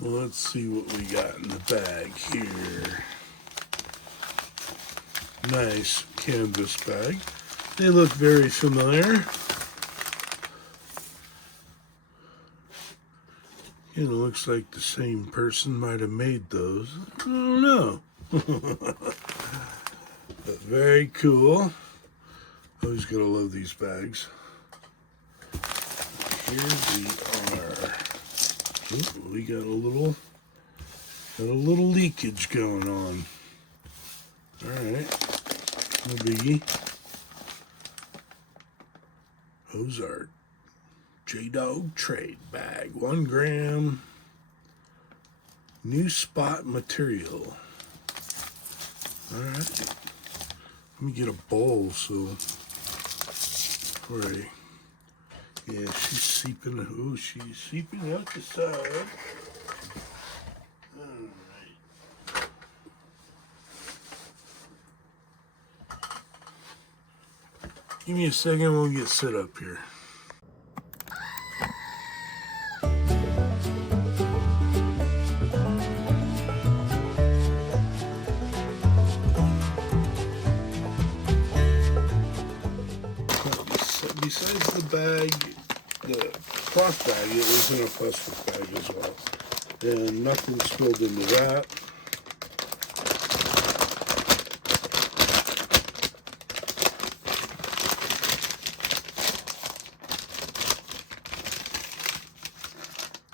Well, let's see what we got in the bag here. Nice canvas bag. They look very familiar. It looks like the same person might have made those. I don't know. But very cool. Always gotta love these bags. Here we are. Ooh, we got a little leakage going on. All right, no biggie. Ozark J-Dog trade bag, 1 gram. New spot material. All right, let me get a bowl so. Right. Yeah, she's seeping. Oh, she's seeping out the side. All right. Give me a second, we'll get set up here. Besides the bag, the cloth bag, it was in a plastic bag as well. And nothing spilled into that.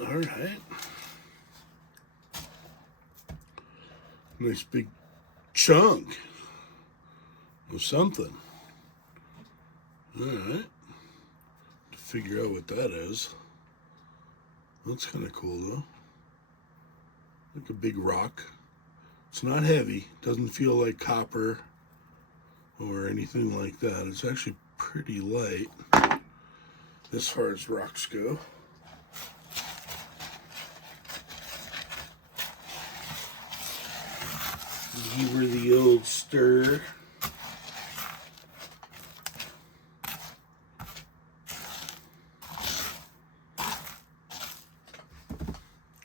All right. Nice big chunk of something. All right. To figure out what that is. That's kind of cool though. Like a big rock. It's not heavy. Doesn't feel like copper or anything like that. It's actually pretty light as far as rocks go. Give her the old stir.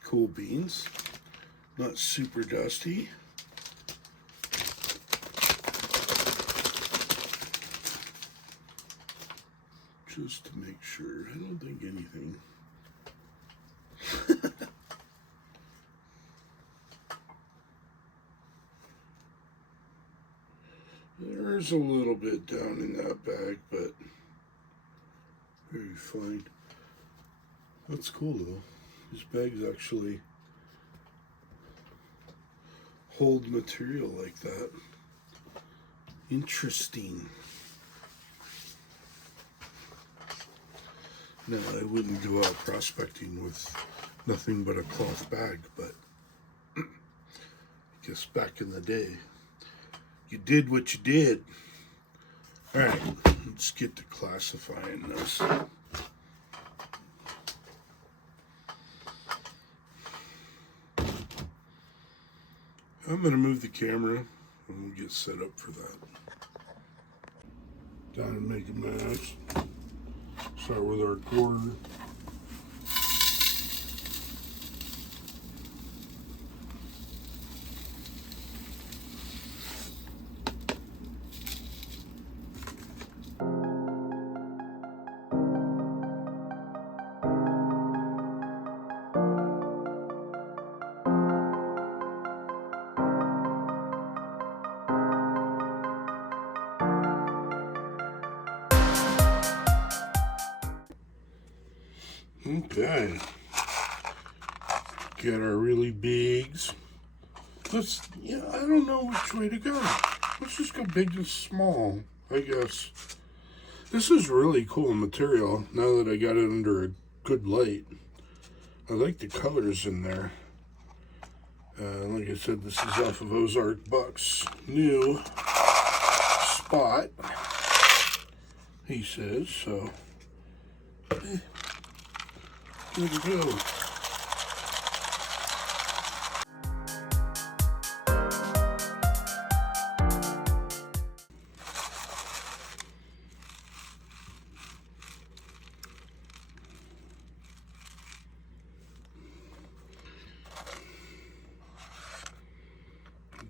Cool beans. Not super dusty. Just to make sure. I don't think anything. There's a little bit down in that bag, but very fine. That's cool though. These bags actually hold material like that. Interesting. No, I wouldn't go out prospecting with nothing but a cloth bag, but I guess back in the day, you did what you did. All right, let's get to classifying this. I'm going to move the camera and we'll get set up for that. Down and make a mash. Start with our cord. Okay. Get our really bigs. Let's, yeah, I don't know which way to go. Let's just go big and small, I guess. This is really cool material now that I got it under a good light. I like the colors in there. Like I said, this is off of Ozark Buck's new spot, he says, so here we go.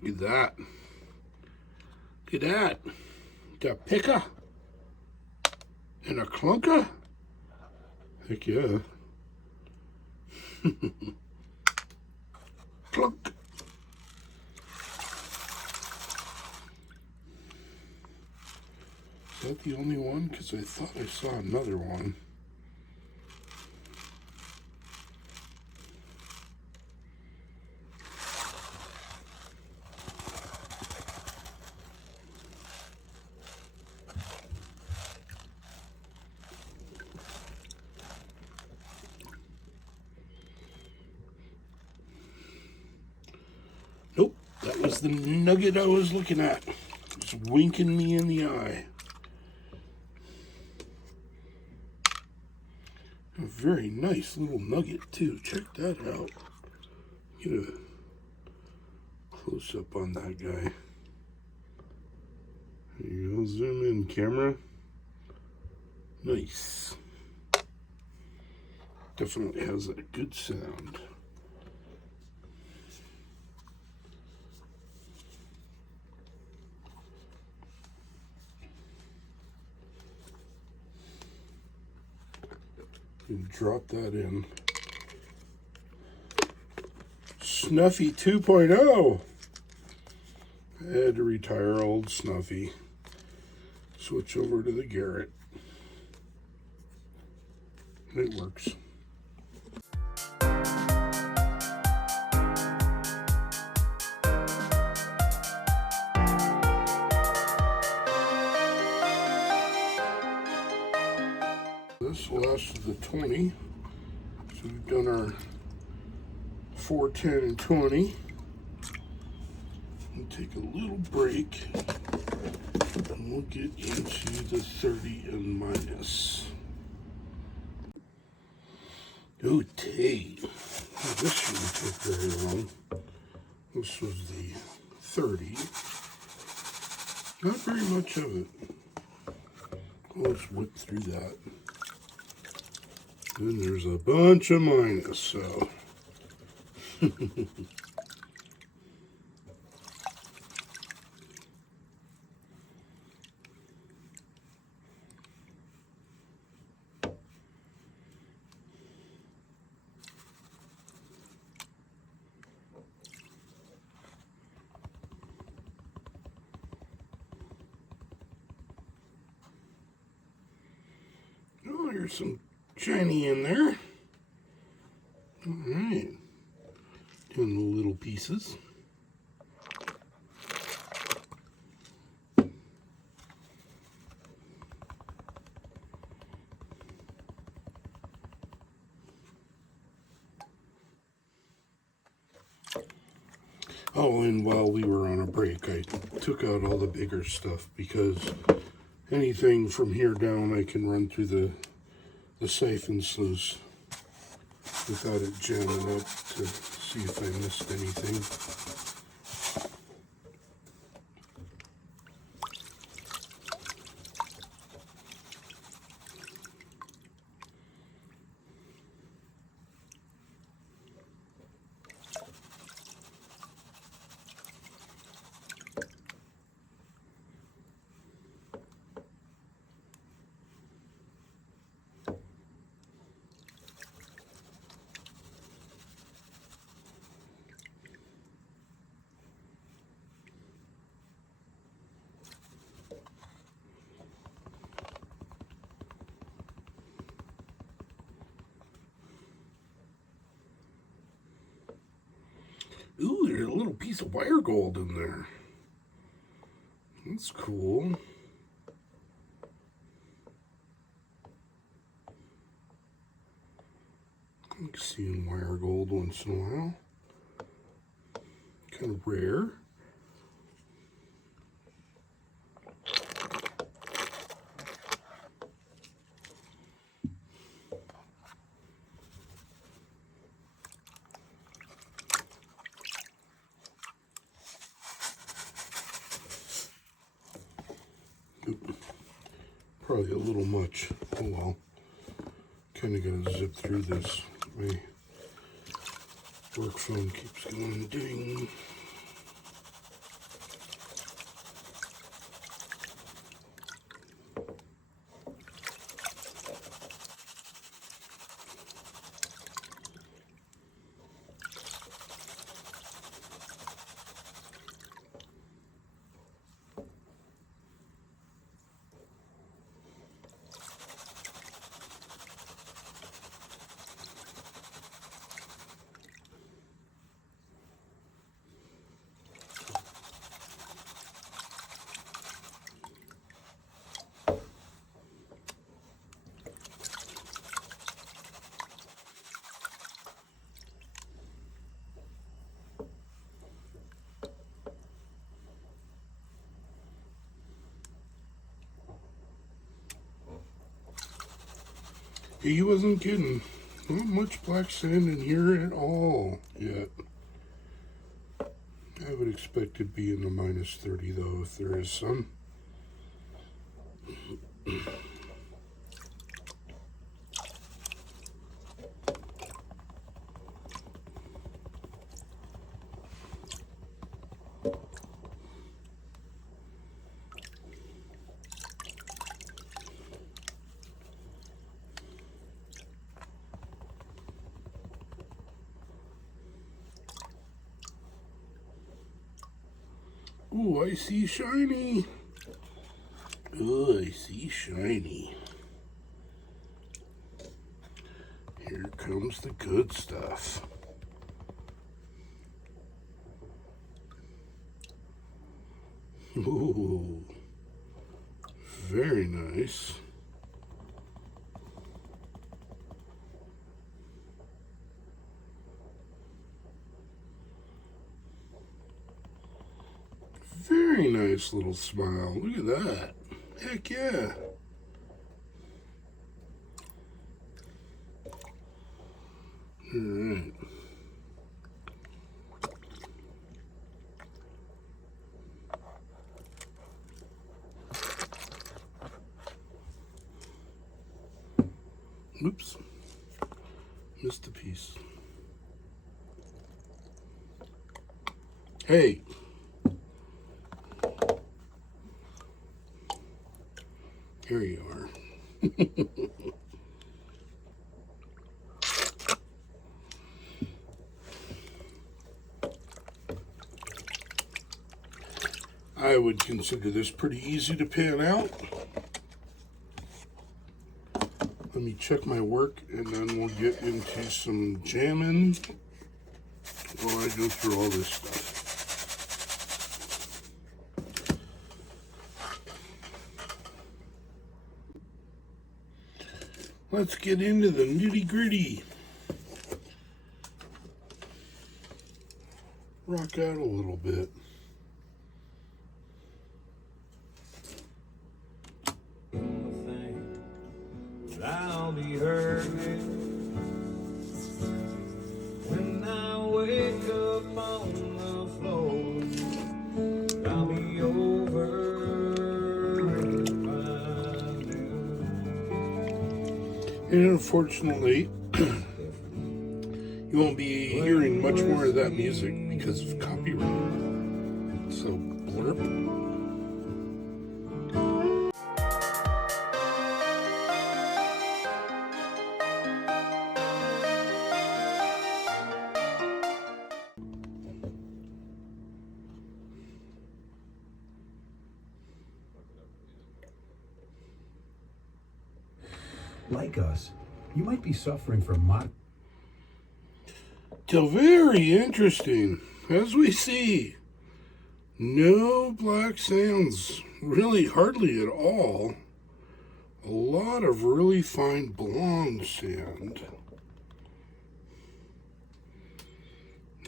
Look at that. Look at that. Got a picker and a clunker. Heck yeah. Clunk. Is that the only one? Because I thought I saw another one. Nope, that was the nugget I was looking at. It's winking me in the eye. A very nice little nugget too. Check that out. Get a close up on that guy. There you go. Zoom in, camera. Nice. Definitely has a good sound. And drop that in. Snuffy 2.0. I had to retire old Snuffy. Switch over to the Garrett. And it works. This last the 20. So we've done our 4, 10, and 20. We'll take a little break and we'll get into the 30 and minus. Okay. Well, this shouldn't take very long. This was the 30. Not very much of it. Let's whip through that. Then there's a bunch of minus, so. Oh, there's some shiny in there. All right. Doing the little pieces. Oh, and while we were on a break, I took out all the bigger stuff because anything from here down I can run through the siphon sluice without it jamming up to see if I missed anything. Ooh, there's a little piece of wire gold in there. That's cool. I like seeing wire gold once in a while. Kind of rare. Probably a little much. Oh well. Kind of gotta zip through this. My work phone keeps going ding. He wasn't kidding. Not much black sand in here at all yet. I would expect it to be in the minus 30 though, if there is some. Ooh, I see shiny. Oh, I see shiny. Here comes the good stuff. Ooh, very nice. Very nice little smile. Look at that. Heck yeah. All right. Oops. Missed a piece. Hey. Here you are. I would consider this pretty easy to pan out. Let me check my work and then we'll get into some jamming while I go through all this stuff. Let's get into the nitty-gritty. Rock out a little bit. I'll be hurting when I wake up on the floor. I'll be over if I do. And unfortunately, you won't be hearing much more of that music because of copyright. So, blurp. Like us, you might be suffering from So very interesting. As we see, no black sands, really hardly at all. A lot of really fine blonde sand.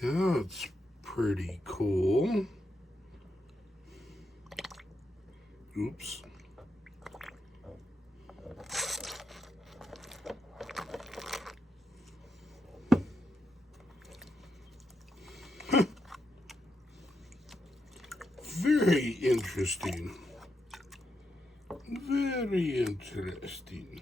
That's pretty cool. Oops. Very interesting. Very interesting.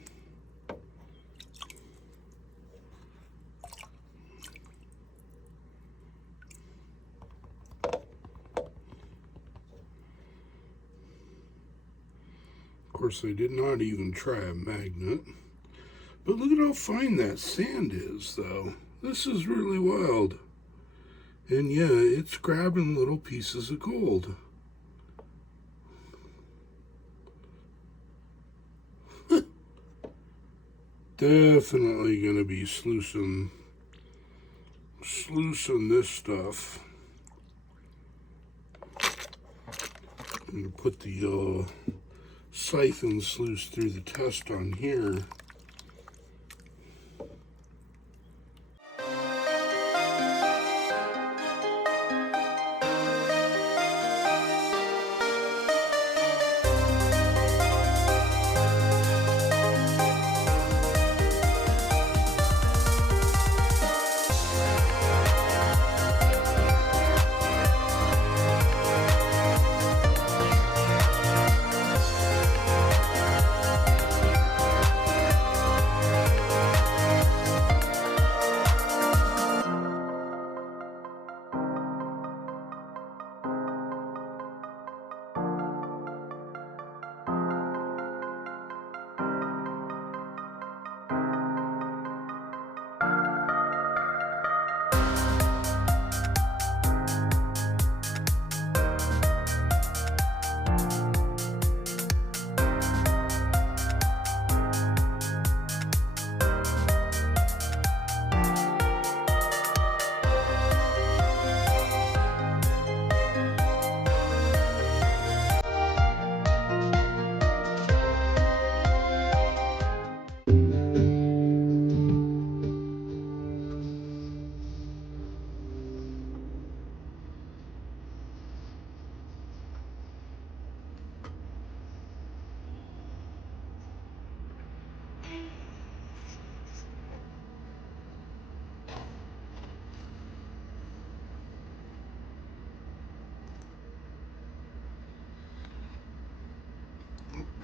Of course, I did not even try a magnet. But look at how fine that sand is, though. This is really wild. And yeah, it's grabbing little pieces of gold. Definitely gonna be sluicing this stuff. I'm gonna put the siphon sluice through the test on here.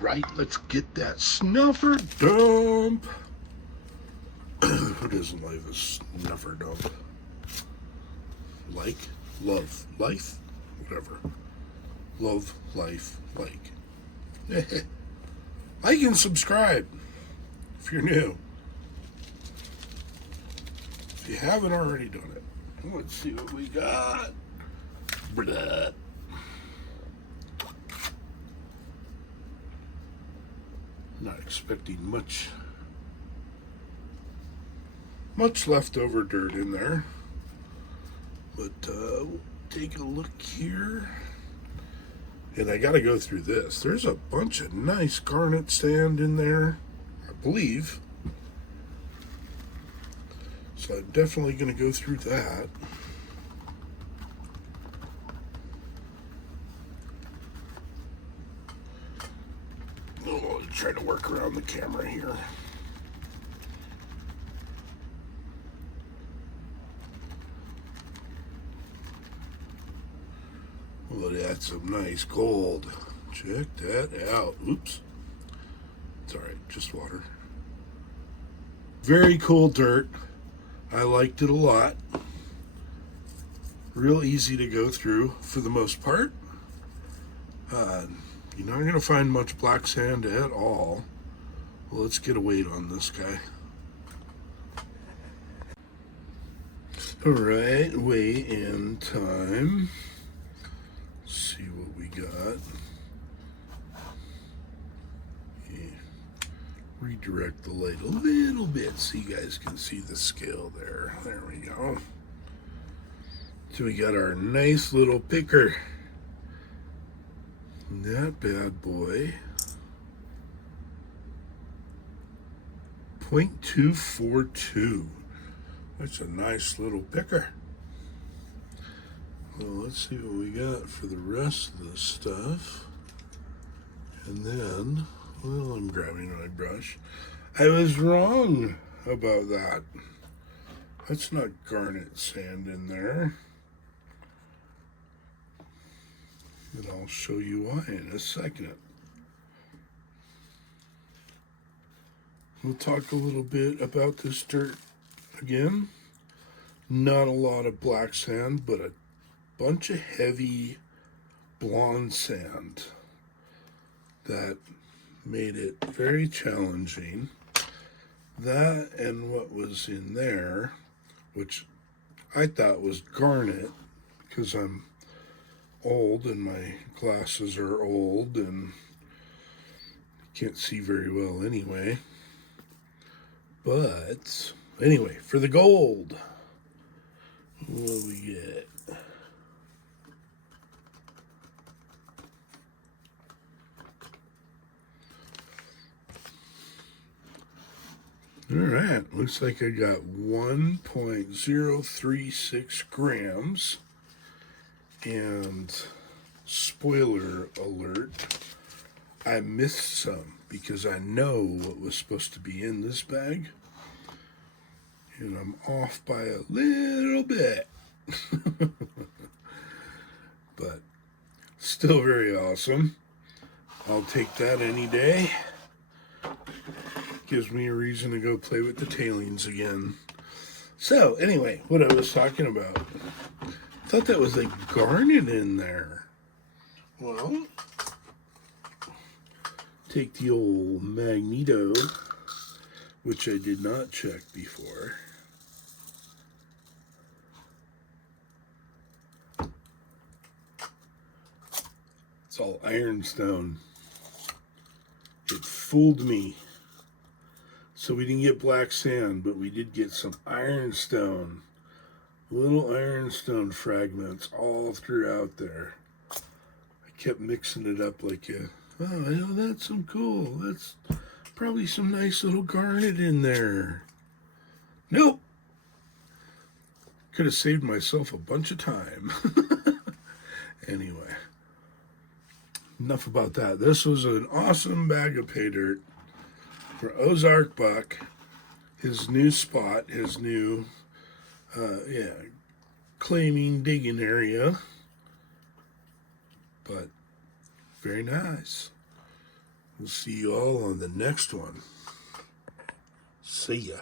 right, let's get that snuffer dump. Who doesn't like a snuffer dump? Like, love, life, whatever. Love, life, like. Like and subscribe if you're new. If you haven't already done it. Let's see what we got. Blah. Not expecting much leftover dirt in there. But we'll take a look here. And I got to go through this. There's a bunch of nice garnet sand in there, I believe. So I'm definitely going to go through that. Oh, try to work around the camera here. Well, that's some nice gold. Check that out. Oops. It's all right, just water. Very cool dirt. I liked it a lot. Real easy to go through for the most part. You're not going to find much black sand at all. Well, let's get a weight on this guy. All right, weigh-in time. Let's see what we got. Yeah. Redirect the light a little bit so you guys can see the scale there. There we go. So we got our nice little picker. That bad boy. 0.242. That's a nice little picker. Well, let's see what we got for the rest of the stuff. And then, well, I'm grabbing my brush. I was wrong about that. That's not garnet sand in there. And I'll show you why in a second. We'll talk a little bit about this dirt again. Not a lot of black sand, but a bunch of heavy blonde sand that made it very challenging. That and what was in there, which I thought was garnet, because I'm old and my glasses are old and can't see very well anyway. But anyway, for the gold, what do we get? All right, looks like I got 1.036 grams. And spoiler alert, I missed some because I know what was supposed to be in this bag. And I'm off by a little bit. But still very awesome. I'll take that any day. Gives me a reason to go play with the tailings again. So anyway, what I was talking about. I thought that was like garnet in there. Well, take the old magneto, which I did not check before. It's all ironstone. It fooled me. So we didn't get black sand, but we did get some ironstone. Little ironstone fragments all throughout there. I kept mixing it up like oh, I know that's some cool. That's probably some nice little garnet in there. Nope. Could have saved myself a bunch of time. Anyway, enough about that. This was an awesome bag of pay dirt for Ozark Buck. His new spot, his new claiming digging area, but very nice. We'll see you all on the next one. See ya.